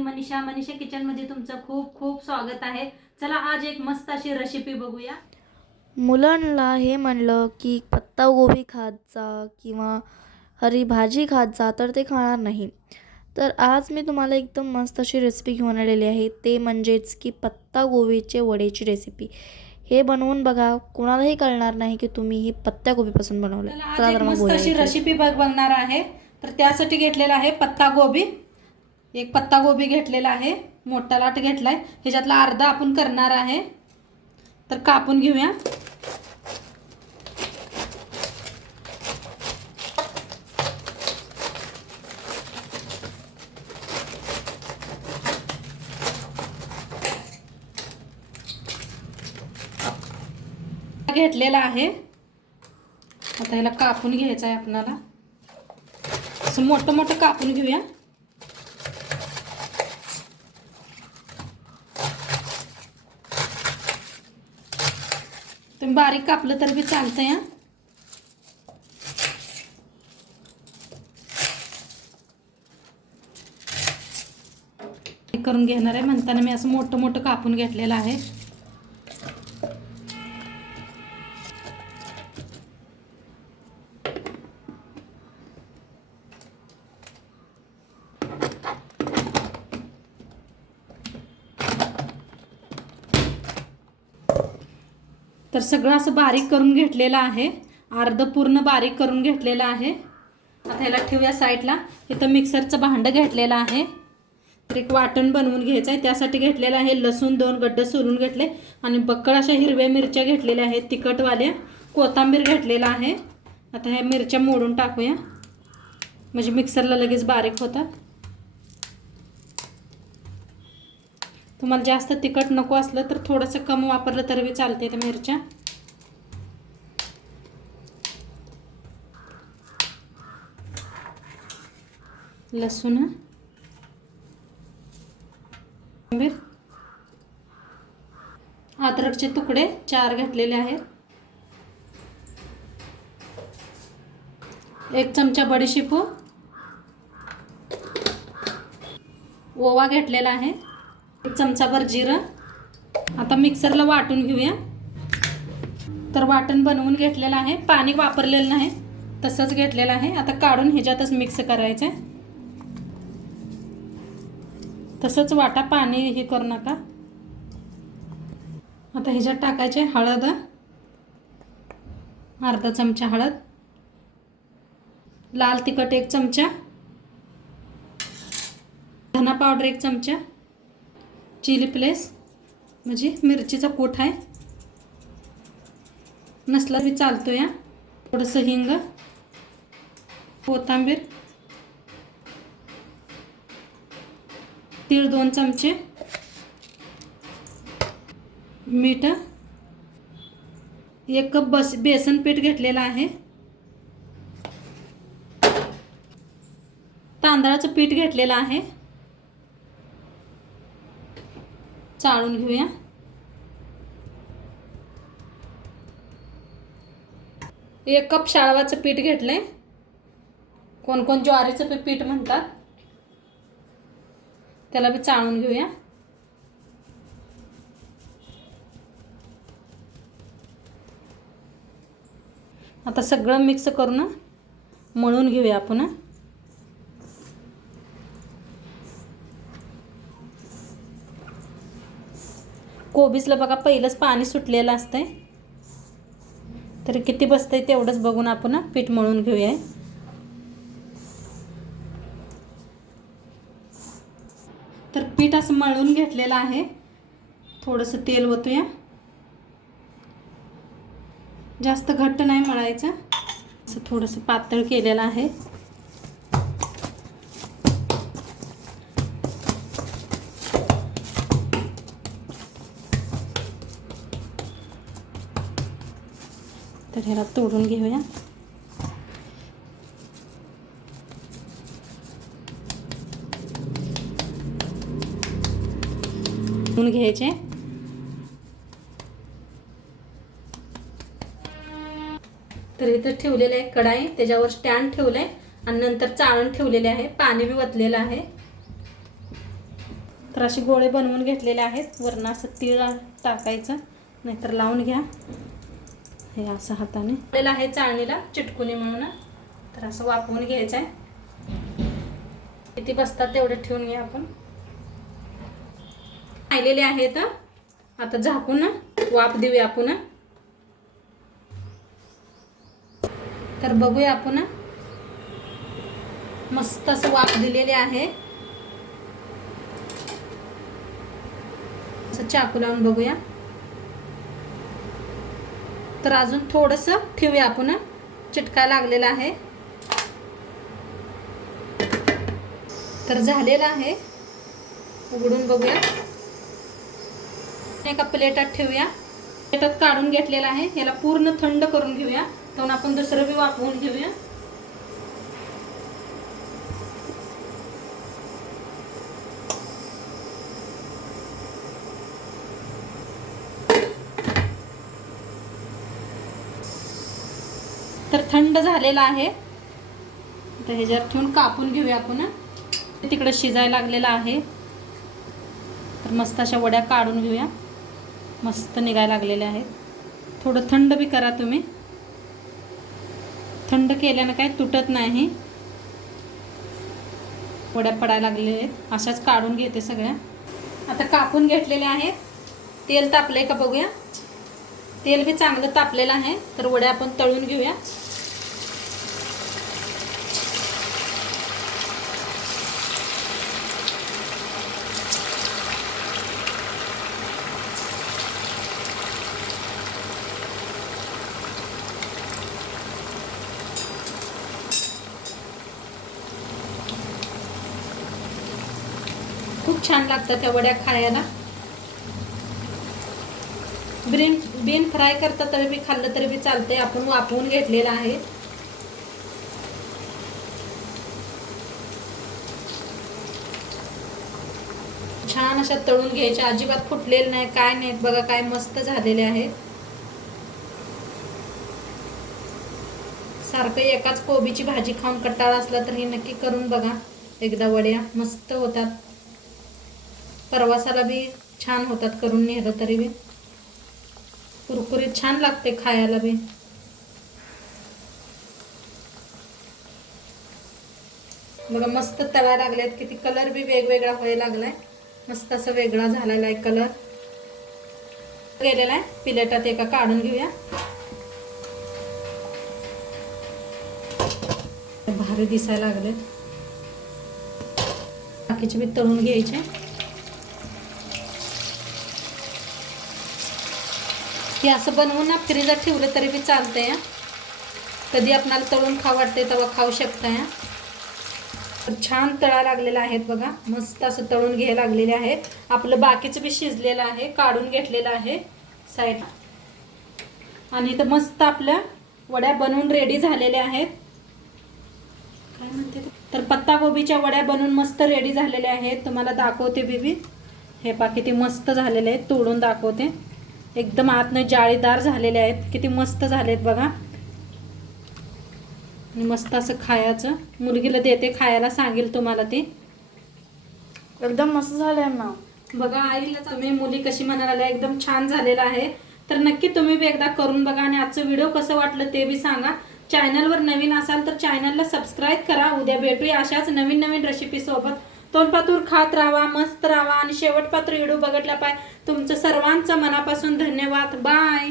मी Manisha kitchen मध्ये तुमचं खूप खूप स्वागत आहे। चला आज एक मस्त अशी रेसिपी बघूया। मुलांना हे म्हणलं की पत्तागोबी खात जा किंवा हरी भाजी खात जा तर ते खाणार नाही। तर आज मी तुम्हाला एकदम मस्त अशी रेसिपी घेऊन आलेली आहे, ते म्हणजेच की पत्तागोबीचे वड्याची रेसिपी। हे बनवून बघा, कोणालाही कळणार नाही की तुम्ही ही पत्तागोबीपासून बनवलं। चला तर मस्त अशी रेसिपी बनणार आहे। तर त्यासाठी घेतलेला आहे पत्तागोबी। एक पत्तागोबी घेतलेला आहे, मोठा लाट घेतलाय। ह्याच्यातला अर्धा आपण करणार आहे, तर कापून घेऊया। घेतलेला आहे, आता याला कापून घ्यायचं आहे आपल्याला। असं मोठं मोठं कापून घेऊया। तुम्ही बारीक कापलं तर बी चालतंय हा। करून घेणार आहे म्हणताना मी असं मोठं मोठं कापून घेतलेलं आहे। तर सगळं असं बारीक करून घेतलेलं आहे, अर्ध पूर्ण बारीक करून घेतलेलं आहे। आता ह्याला ठेवूया साईडला। इथं मिक्सरचं भांडं घेतलेलं आहे, तर एक वाटण बनवून घ्यायचं आहे। त्यासाठी घेतलेलं आहे लसूण 2 गड्डे सोलून घेतले आणि बक्कळ अशा हिरव्या मिरच्या घेतलेल्या आहेत तिखटवाल्या, कोथिंबीर घेतलेला आहे। आता ह्या मिरच्या मोडून टाकूया, म्हणजे मिक्सरला लगेच बारीक होतात। तुम्हाला जास्त तिखट नको असलं तर थोडंसं कम वापरलं तरी बी चालते त्या मिरच्या। लसूण, अद्रकचे तुकडे 4 घेतलेले आहेत, 1 चमचा बडीशेप, ओवा घेतलेला आहे, 1 चमचाभर जिरं। आता मिक्सरला वाटून घेऊया। तर वाटण बनवून घेतलेलं आहे, पाणी वापरलेलं नाही, तसंच घेतलेलं आहे। आता काढून ह्याच्यातच मिक्स करायचं आहे, तसंच वाटा, पाणी हे करू नका। आता ह्याच्यात टाकायचे हळद, अर्धा चमचा हळद, लाल तिखट 1 चमचा, धना पावडर 1 चमचा, चिली फ्लेक्स म्हणजे मिरचीचा कूट आहे, नसला बी चालतो या, थोडंसं हिंग, कोथिंबीर, तीळ 2 चमचे, मीठ, 1 कप बेसन पीठ घेतलेलं आहे, तांदळाचं पीठ घेतलेलं आहे, चाळून घेऊया। 1 कप शाळवाचं पीठ घेतलंय, कोण कोण ज्वारीचं पीठ म्हणतात, त्याला बी चाळून घेऊया। आता सगळं मिक्स करून मळून घेऊया आपण। कोबीसला बघा पहिलंच पाणी सुटलेलं असतंय, तर किती बसतंय तेवढंच बघून आपण पीठ मळून घेऊया। तर पीठ असं मळून घेतलेलं आहे, थोडंसं तेल ओतूया। जास्त घट्ट नाही मळायचं, असं थोडंसं पातळ केलेलं आहे। तर ह्याला तोडून घेऊया। घ्यायचे, तर इथे ठेवलेले आहे कढाई, त्याच्यावर स्टँड ठेवले आणि नंतर चाळण ठेवलेले आहे, पाणी बी ओतलेलं आहे। तर असे गोळे बनवून घेतलेले आहेत. वरनं असं तीळ टाकायचं, नाहीतर लावून घ्या. हे असं हाताने आलेलं आहे चाळणीला चिटकुनी म्हणून. तर असं वापरून घ्यायचं आहे. किती बसतात तेवढे ठेवून घ्या आपण. राहिलेले आहेत. आता झाकून वाफ देऊया आपण. तर बघूया आपण. मस्त असं वाफ दिलेले आहे. असं चाकू लावून बघूया. तर अजून थोडंसं ठेवूया आपण. चिटका लागलेला आहे. तर झालेलं आहे. उघडून बघूया. एका प्लेटात ठेवूया. प्लेटात काढून घेतलेला आहे. याला पूर्ण थंड करून घेऊया. तर आपण दुसरं बी वापरून घेऊया. तर थंड झालेला आहे. तर ह्याच्यावर ठेवून कापून घेऊया आपण. तिकडे शिजायला लागलेला आहे. तर मस्त अशा वड्या काढून घेऊया. मस्त निघायला लागलेल्या आहेत. थोडं थंड बी करा तुम्ही. थंड केल्यानं काय तुटत नाही. वड्या पडायला लागलेल्या आहेत. अशाच काढून घेते सगळ्या. आता कापून घेतलेल्या आहेत. तेल तापलंय का बघूया. तेल बी चांगलं तापलेलं आहे. तर वड्या आपण तळून घेऊया. खूप छान लागतात त्या वड्या खायला. बिन फ्राय करता तरी बी खाल्लं तरी बी चालते. आपण वाफवून घेतलेला आहे. छान अशा तळून घ्यायच्या. अजिबात फुटलेले नाही, काय नाही. बघा काय मस्त झालेले आहेत. सारखं एकाच कोबीची भाजी खाऊन कंटाळा असला तर हे नक्की करून बघा एकदा. वड्या मस्त होतात. प्रवासाला बी छान होतात करून नेलं तरी बी. कुरकुरीत छान लागते खायला बी. बघा मस्त तळा लागलेत. किती कलर बी वेगवेगळा व्हायला लागलाय. मस्त असं वेगळा झालेला आहे कलर. गेलेला आहे. प्लेटात एका काढून घेऊया. भारी दिसायला लागले. बाकीचे बी तळून घ्यायचे. हे असं बनवून ना फ्रीजर ठेवलं तरी बी चालतंय. कधी आपल्याला तळून खाऊ वाटते तेव्हा खाऊ शकताय. छान तळा लागलेला आहेत बघा. मस्त असं तळून घ्यायला लागलेले आहेत. आपलं बाकीचं बी शिजलेलं आहे. काढून घेतलेलं आहे साईड. आणि इथं मस्त आपल्या वड्या बनवून रेडी झालेल्या आहेत. काय म्हणते तर पत्ताकोबीच्या वड्या बनवून मस्त रेडी झालेल्या आहेत. तुम्हाला दाखवते बीबी. हे पहा किती मस्त झालेले आहेत. तोडून दाखवते. एकदम आतनं जाळीदार झालेले आहेत. किती मस्त झालेत बघा. आणि मस्त असं खायचं. मुलगीला देते खायला. सांगेल तुम्हाला ती. एकदम मस्त झालंय ना. बघा आईला तुम्ही मुली कशी म्हणायला एकदम छान झालेला आहे. तर नक्की तुम्ही बी एकदा करून बघा. आणि आजचं व्हिडिओ कसं वाटलं ते बी सांगा. चॅनलवर नवीन असाल तर चॅनलला सबस्क्राईब करा. उद्या भेटूया अशाच नवीन नवीन रेसिपी सोबत. तोंडपातूर खात राहा, मस्त राहा. आणि शेवटपात्र व्हिडिओ बघितला पाहिजे. तुमचं सर्वांचं मनापासून धन्यवाद. बाय.